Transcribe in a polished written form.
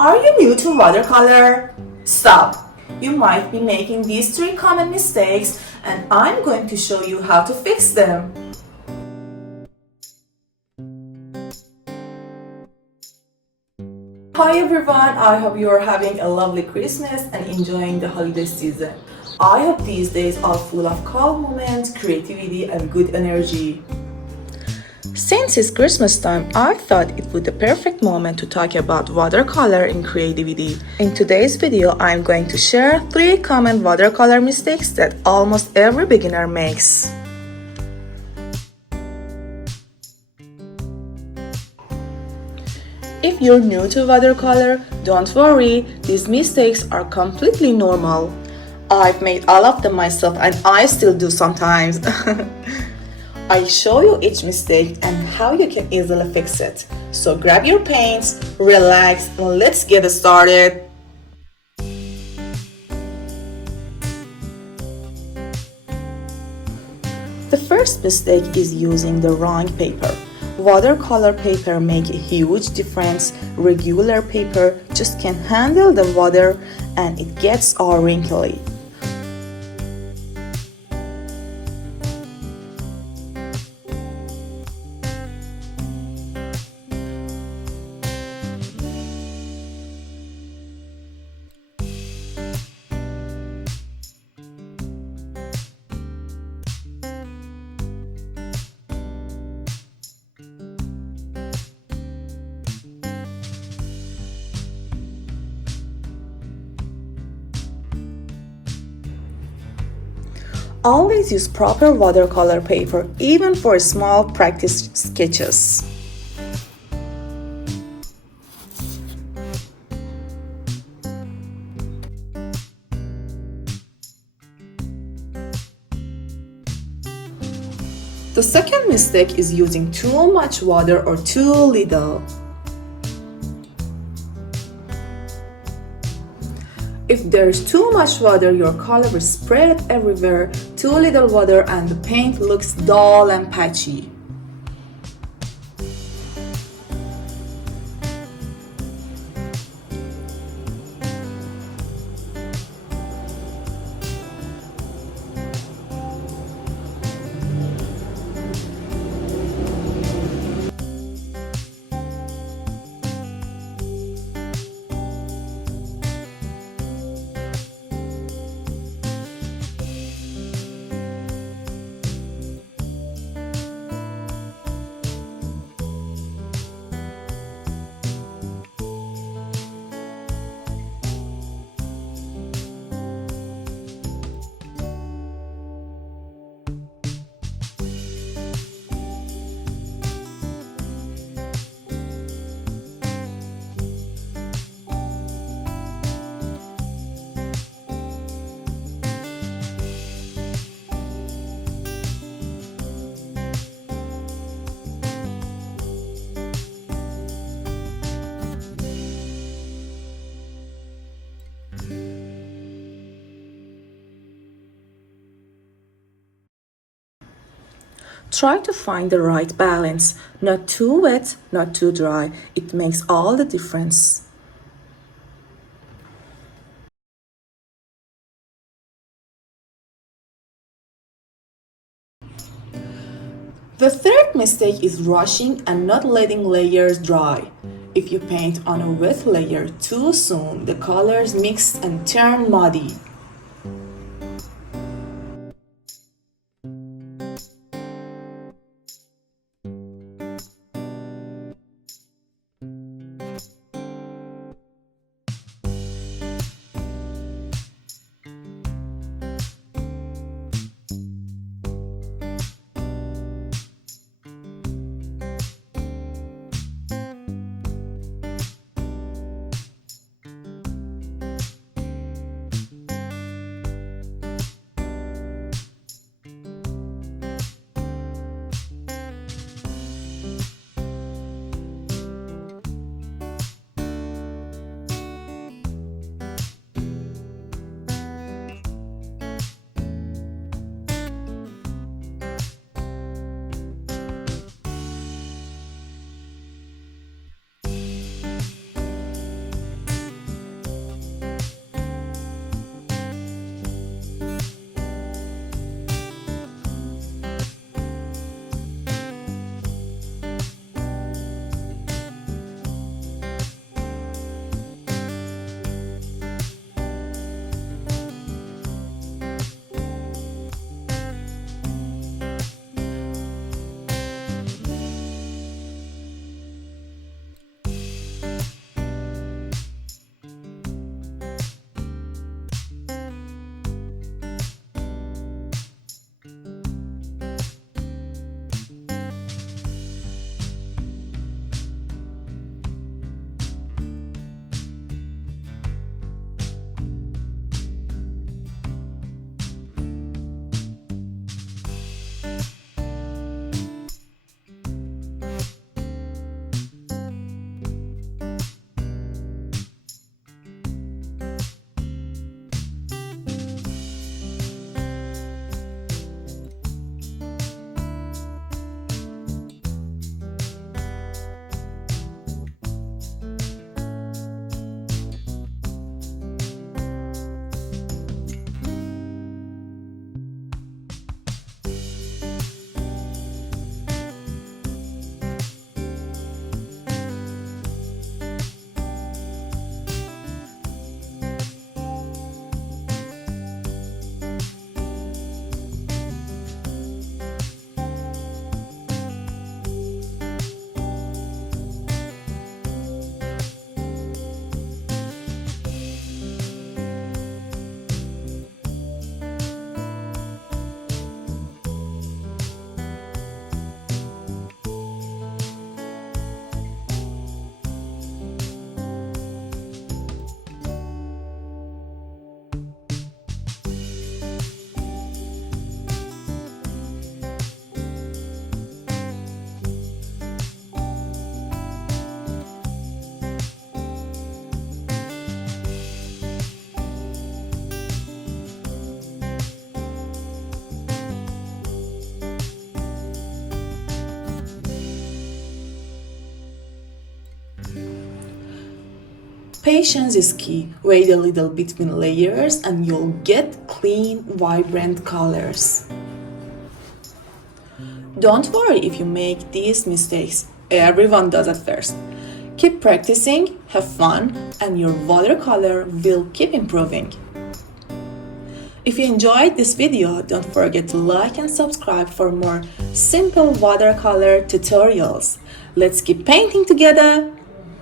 Are you new to watercolor? Stop! You might be making these 3 common mistakes and I'm going to show you how to fix them. Hi everyone, I hope you are having a lovely Christmas and enjoying the holiday season. I hope these days are full of calm moments, creativity and good energy. Since it's Christmas time, I thought it would be the perfect moment to talk about watercolor and creativity. In today's video, I'm going to share 3 common watercolor mistakes that almost every beginner makes. If you're new to watercolor, don't worry, these mistakes are completely normal. I've made all of them myself and I still do sometimes. I show you each mistake and how you can easily fix it. So grab your paints, relax, and let's get started. The first mistake is using the wrong paper. Watercolor paper make a huge difference. Regular paper just can't handle the water and it gets all wrinkly. Always use proper watercolor paper, even for small practice sketches. The second mistake is using too much water or too little. If there's too much water, your color will spread everywhere. Too little water and the paint looks dull and patchy. Try to find the right balance, not too wet, not too dry. It makes all the difference. The third mistake is rushing and not letting layers dry. If you paint on a wet layer too soon, the colors mix and turn muddy. Patience is key. Wait a little between layers and you'll get clean, vibrant colors. Don't worry if you make these mistakes. Everyone does at first. Keep practicing, have fun, and your watercolor will keep improving. If you enjoyed this video, don't forget to like and subscribe for more simple watercolor tutorials. Let's keep painting together!